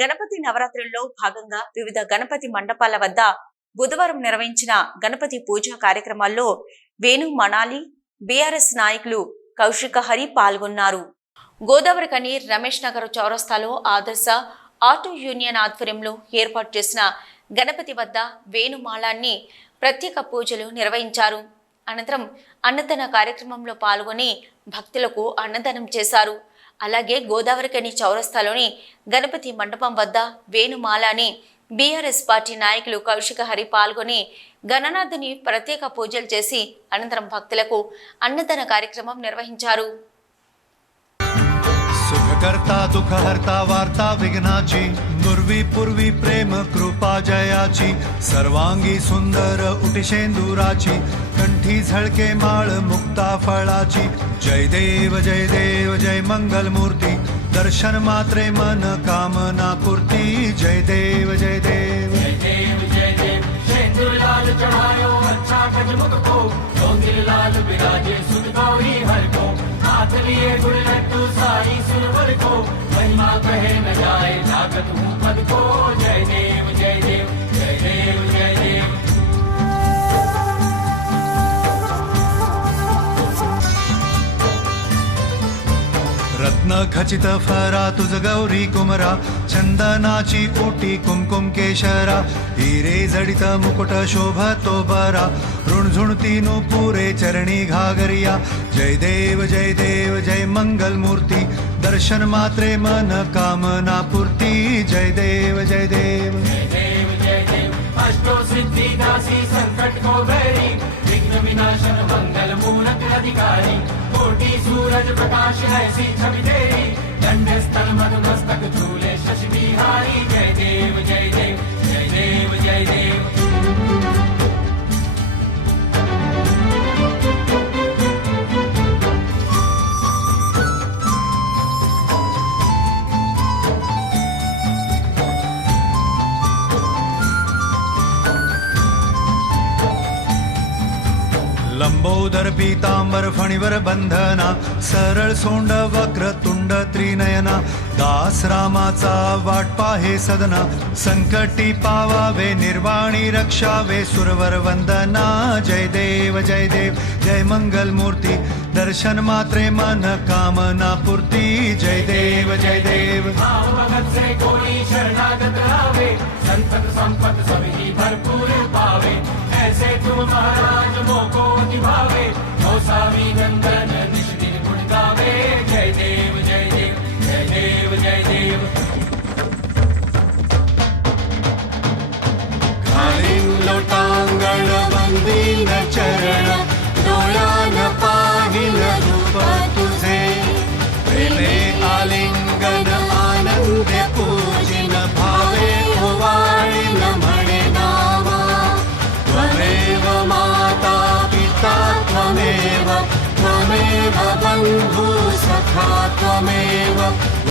గణపతి నవరాత్రుల్లో భాగంగా వివిధ గణపతి మండపాల వద్ద బుధవారం నిర్వహించిన గణపతి పూజా కార్యక్రమాల్లో వేణు మనాలి బీఆర్ఎస్ నాయకులు కౌశిక హరి పాల్గొన్నారు. గోదావరి కని రమేష్ నగర్ చౌరస్తాలో ఆదర్శ ఆటో యూనియన్ ఆధ్వర్యంలో ఏర్పాటు చేసిన గణపతి వద్ద వేణుమాలాన్ని ప్రత్యేక పూజలు నిర్వహించారు. అనంతరం అన్నదాన కార్యక్రమంలో పాల్గొని భక్తులకు అన్నదానం చేశారు. అలాగే గోదావరి కని చౌరస్తాలోని గణపతి మండపం వద్ద వేణుమాలాని బీఆర్ఎస్ పార్టీ నాయకులు కౌశిక హరి పాల్గొని గణనాథుని ప్రత్యేక పూజలు చేసి అనంతరం భక్తులకు అన్నదాన కార్యక్రమం నిర్వహించారు. सुखकर्ता दुःखहर्ता वार्ता विघ्नाची नुर्वी पूर्वी प्रेम कृपा जयाची सर्वांगी सुंदर उटिशेंदुराची कंठी झळके माळ मुक्ता फळाची जय देव जय मंगल मूर्ती दर्शन मात्रे मन कामना पूर्ती जय देव जय देव शेंदूरलाल चढ़ायो अच्छा गजमुख को लाल विराजे सुन गौरी हर को हाथ लिए गुड़ लड्डू साई सुरवर को महिमा कहे न जाए जागत हूँ पद को जय देव जय देव जय देव जय देव. रत्न खचित फरा तुझ गौरी कुमरा चंदनाची ओटी कुमकुम केशरा हिरे जडित मुकुट शोभतो बरा ऋणझुणती पुरे चरणी घागरिया जय देव जय मंगल मूर्ती दर्शन मात्रे मन कामना पूर्ती जय देव जय देव जय देव जय देव. अष्टो सिद्धि दासी संकट को भैरी विघ्न विनाशन मंगल मूरत अधिकारी कोटि सूरज प्रकाश ऐसी छवि तेरी दंड स्थल मस्तक झूले शशि बिहारी जय देव जय देव जय देव जय देव. लंबोदर पीतांबर फणीवर बंधना सरळ सोंड वक्र तुंड त्रिनयना दास रामाचा वाट पाहे सदना संकटी पावावे निर्वाणी रक्षावे सुरवर वंदना जय देव जय मंगल मूर्ती दर्शन मात्रे मन कामना पूर्ती जय देव जय देव. भगत से कोई शरणागत आवे संतत संपत सभी भरपूर पावे ऐसे तुम महाराज मोको निभावे गोसावी नंदन निष्ठिन गुण गावे जय देव जय देव जय देव जय देव. घालीन लोटांगण वंदीन चरण डोळ्यान पाहिन रूप तुझे प्रेमे आलिंगन आनंदे पूजिन भावे ओवाळीन म्हणे नावा त्वमेव माता पिता त्वमेव बंधु सखा त्वमेव